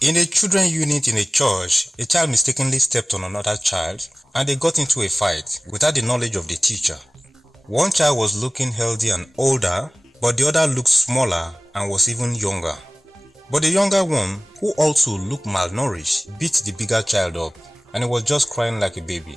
In a children unit in a church, a child mistakenly stepped on another child and they got into a fight without the knowledge of the teacher. One child was looking healthy and older, but the other looked smaller and was even younger. But the younger one, who also looked malnourished, beat the bigger child up and he was just crying like a baby.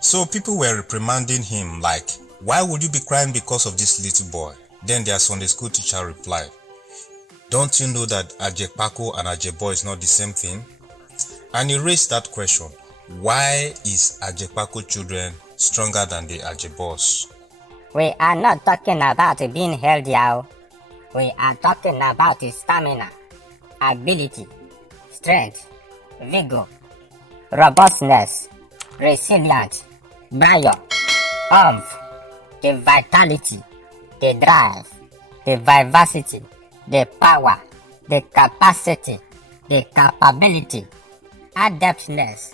So people were reprimanding him like, "Why would you be crying because of this little boy?" Then their Sunday school teacher replied, "Don't you know that Ajekpako and Ajebo is not the same thing?" And he raised that question, why is Ajekpako children stronger than the Ajebos? We are not talking about being healthy. We are talking about stamina, ability, strength, vigor, robustness, resilience, brio, oomph, the vitality, the drive, the vivacity, the power, the capacity, the capability, adeptness,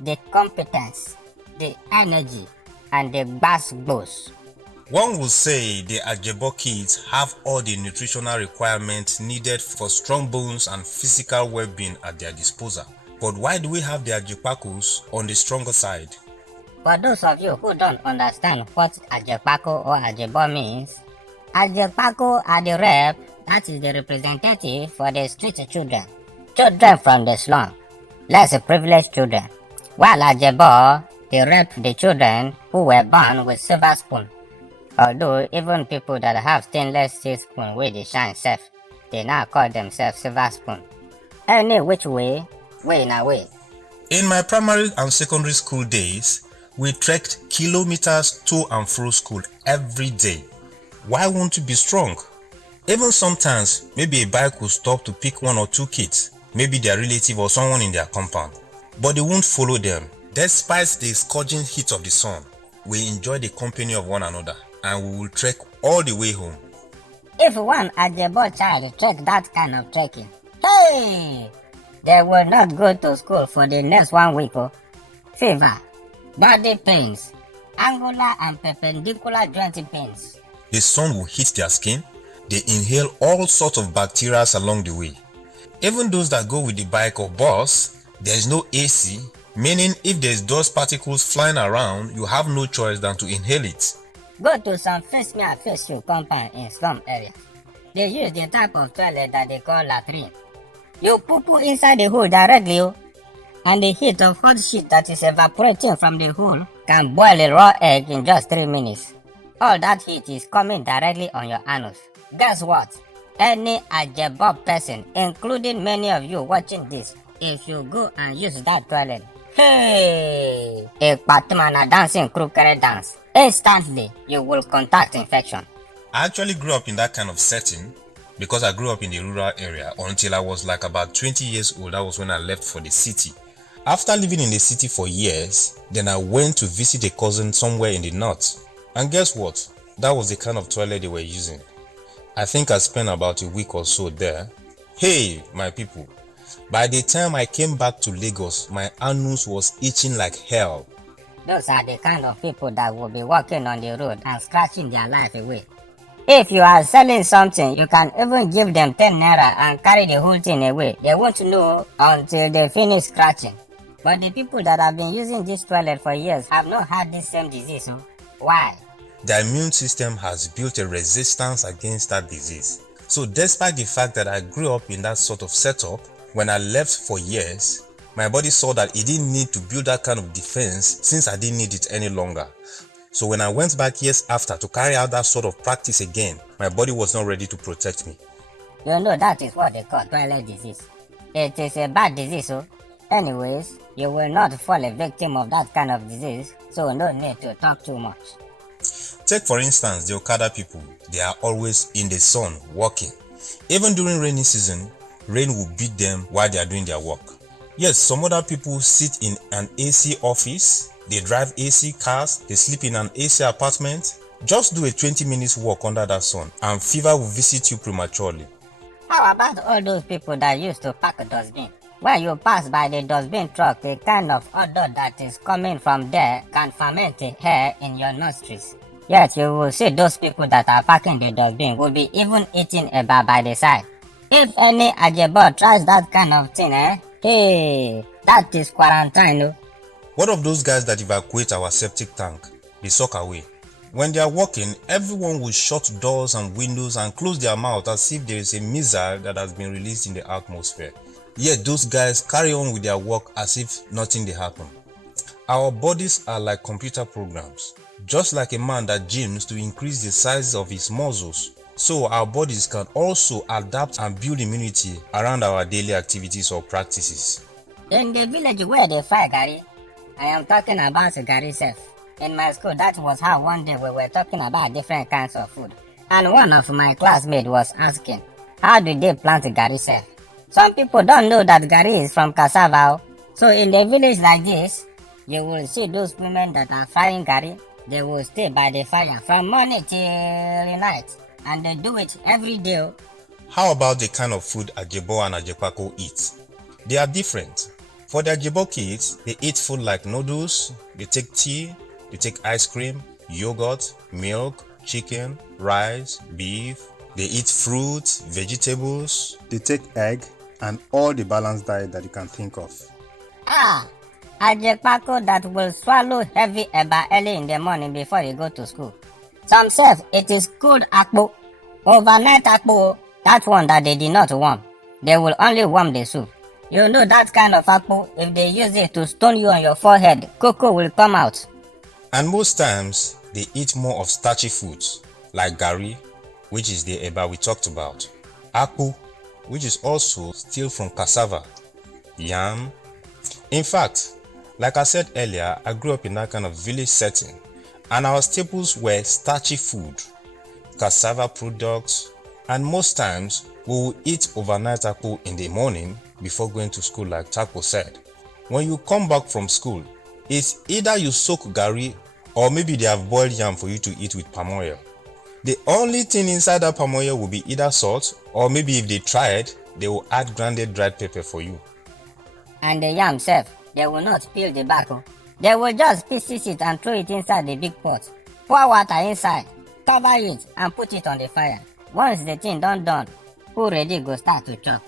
the competence, the energy, and the gbas. One would say the Ajebo kids have all the nutritional requirements needed for strong bones and physical well-being at their disposal. But why do we have the Ajekpakos on the stronger side? For those of you who don't understand what Ajekpako or Ajebo means, Ajekpako are the rep, that is the representative for the street children, children from the slum, less privileged children, while Ajebo, they rep the children who were born with silver spoon. Although even people that have stainless steel spoon where they shine safe, they now call themselves silver spoon. Any which way in a way. In my primary and secondary school days, we trekked kilometers to and fro school every day. Why won't you be strong? Even sometimes, maybe a bike will stop to pick one or two kids, maybe their relative or someone in their compound, but they won't follow them. Despite the scorching heat of the sun, we enjoy the company of one another and we will trek all the way home. If one Ajebo child trek that kind of trekking, hey, they will not go to school for the next 1 week. Fever, body pains, angular and perpendicular joint pains. The sun will hit their skin, they inhale all sorts of bacteria along the way. Even those that go with the bike or bus, there is no AC, meaning if there's dust particles flying around, you have no choice than to inhale it. Go to some face me and face you compound in slum areas. They use the type of toilet that they call latrine. You poo inside the hole directly, and the heat of hot shit that is evaporating from the hole can boil a raw egg in just 3 minutes. All that heat is coming directly on your anus. Guess what? Any Ajebo person, including many of you watching this, if you go and use that toilet, hey, a patman dancing crooked dance, instantly you will contact infection. I actually grew up in that kind of setting because I grew up in the rural area until I was like about 20 years old. That was when I left for the city. After living in the city for years, then I went to visit a cousin somewhere in the north. And guess what? That was the kind of toilet they were using. I think I spent about a week or so there. Hey, my people, by the time I came back to Lagos, my anus was itching like hell. Those are the kind of people that will be walking on the road and scratching their life away. If you are selling something, you can even give them 10 naira and carry the whole thing away. They won't know until they finish scratching. But the people that have been using this toilet for years have not had this same disease. Why? The immune system has built a resistance against that disease. So despite the fact that I grew up in that sort of setup, when I left for years, my body saw that it didn't need to build that kind of defense since I didn't need it any longer. So when I went back years after to carry out that sort of practice again, my body was not ready to protect me. You know that is what they call toilet disease. It is a bad disease. Anyways, you will not fall a victim of that kind of disease, so no need to talk too much. Take for instance the Okada people. They are always in the sun working. Even during rainy season, rain will beat them while they are doing their work. Yes, some other people sit in an AC office, they drive AC cars, they sleep in an AC apartment. Just do a 20 minutes walk under that sun and fever will visit you prematurely. How about all those people that used to pack a dustbin? When you pass by the dustbin truck, the kind of odor that is coming from there can ferment the air in your nostrils. Yet you will see those people that are packing the dustbin will be even eating a bar by the side. If any Ajebo tries that kind of thing, hey, that is quarantine. No? What of those guys that evacuate our septic tank? They suck away. When they are walking, everyone will shut doors and windows and close their mouth as if there is a missile that has been released in the atmosphere. Yet those guys carry on with their work as if nothing did happen. Our bodies are like computer programs. Just like a man that gyms to increase the size of his muscles, so our bodies can also adapt and build immunity around our daily activities or practices. In the village where they fry Gary, I am talking about Gary self. In my school, that was how one day we were talking about different kinds of food. And one of my classmates was asking, how do they plant Gary self? Some people don't know that Gary is from cassava. So in the village like this, you will see those women that are frying Gary. They will stay by the fire from morning till night. And they do it every day. How about the kind of food Ajebo and Ajekpako eat? They are different. For the Ajebo kids, they eat food like noodles, they take tea, they take ice cream, yogurt, milk, chicken, rice, beef. They eat fruits, vegetables. They take egg and all the balanced diet that you can think of. Ajekpako that will swallow heavy eba early in the morning before you go to school. Some say it is cold akpo, overnight akpo, that one that they did not warm. They will only warm the soup. You know that kind of akpo, if they use it to stone you on your forehead, cocoa will come out. And most times, they eat more of starchy foods, like gari, which is the eba we talked about, akpu, which is also still from cassava, yam. In fact, like I said earlier, I grew up in that kind of village setting, and our staples were starchy food, cassava products, and most times we will eat overnight akpu in the morning before going to school, like Takpo said. When you come back from school, it's either you soak gari or maybe they have boiled yam for you to eat with palm oil. The only thing inside that palm oil will be either salt or maybe if they tried, they will add grounded dried pepper for you. And the yam self, they will not peel the back. They will just pieces it and throw it inside the big pot. Pour water inside, cover it and put it on the fire. Once the thing done, who ready go start to chop.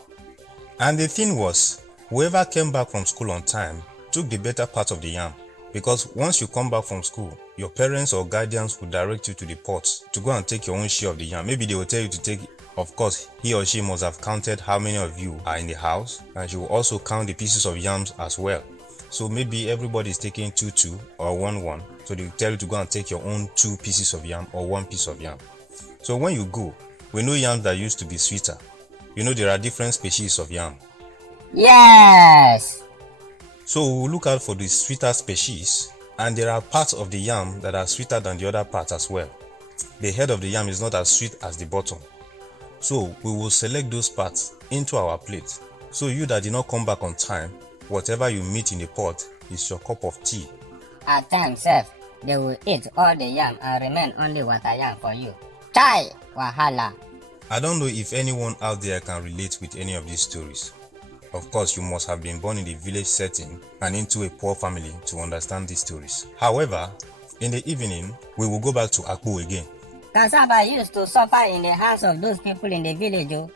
And the thing was, whoever came back from school on time took the better part of the yam. Because once you come back from school, your parents or guardians will direct you to the pot to go and take your own share of the yam. Maybe they will tell you to take, of course, he or she must have counted how many of you are in the house, and she will also count the pieces of yams as well. So maybe everybody is taking 2 or 1. So they will tell you to go and take your own 2 pieces of yam or 1 piece of yam. So when you go, we know yams that used to be sweeter. You know there are different species of yam. Yes! So we will look out for the sweeter species, and there are parts of the yam that are sweeter than the other parts as well. The head of the yam is not as sweet as the bottom. So we will select those parts into our plate. So you that did not come back on time, whatever you meet in the pot is your cup of tea. At times, self, they will eat all the yam and remain only water yam for you. Chai! Wahala! I don't know if anyone out there can relate with any of these stories. Of course, you must have been born in the village setting and into a poor family to understand these stories. However, in the evening, we will go back to Akpu again. Cassava used to suffer in the hands of those people in the village,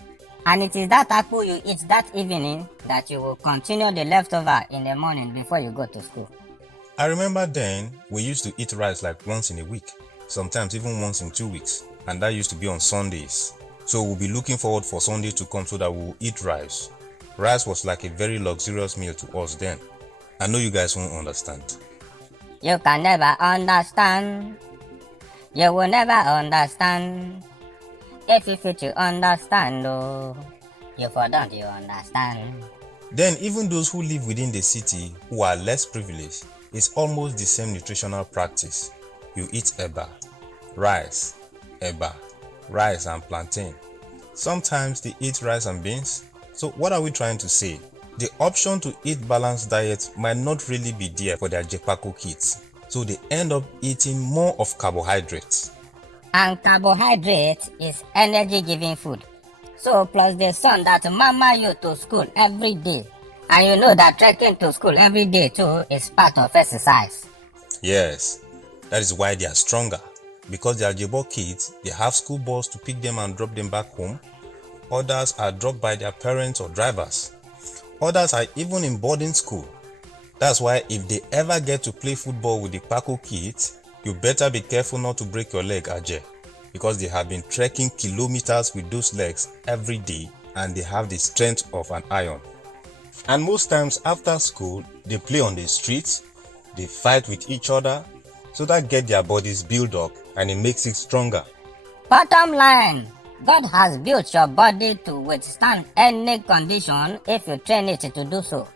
and it is that Akpu you eat that evening that you will continue the leftover in the morning before you go to school. I remember then, we used to eat rice like once in a week, sometimes even once in 2 weeks, and that used to be on Sundays. So we'll be looking forward for Sunday to come so that we'll eat rice. Rice was like a very luxurious meal to us then. I know you guys won't understand. You can never understand. You will never understand. If you feel to understand, you for don't you understand. Then even those who live within the city who are less privileged, it's almost the same nutritional practice. You eat eba, rice and plantain. Sometimes they eat rice and beans. So what are we trying to say? The option to eat balanced diet might not really be there for their Ajekpako kids. So they end up eating more of carbohydrates. And carbohydrate is energy-giving food. So plus the sun that mama you to school every day. And you know that trekking to school every day too is part of exercise. Yes, that is why they are stronger. Because the Ajebo kids, they have school bus to pick them and drop them back home. others are dropped by their parents or drivers. Others are even in boarding school. That's why if they ever get to play football with the Ajekpako kids, you better be careful not to break your leg, Ajay, because they have been trekking kilometers with those legs every day and they have the strength of an iron. And most times after school, they play on the streets, they fight with each other, so that get their bodies built up and it makes it stronger. Bottom line, God has built your body to withstand any condition if you train it to do so.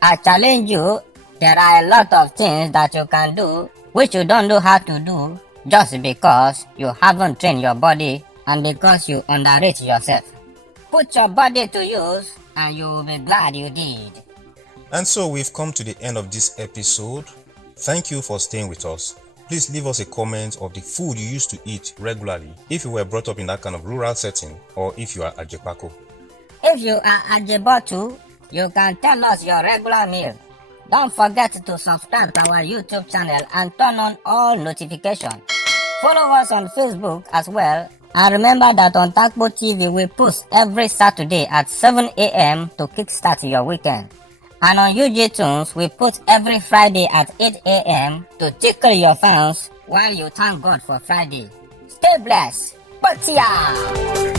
I challenge you, there are a lot of things that you can do which you don't know how to do just because you haven't trained your body and because you underrate yourself. Put your body to use and you will be glad you did. And so we've come to the end of this episode. Thank you for staying with us. Please leave us a comment of the food you used to eat regularly if you were brought up in that kind of rural setting or if you are Ajekpako. If you are Ajebo, you can tell us your regular meal. Don't forget to subscribe to our YouTube channel and turn on all notifications. Follow us on Facebook as well. And remember that on Takpo TV we post every Saturday at 7 a.m. to kickstart your weekend. And on UG we post every Friday at 8 a.m. to tickle your fans while you thank God for Friday. Stay blessed. Patia!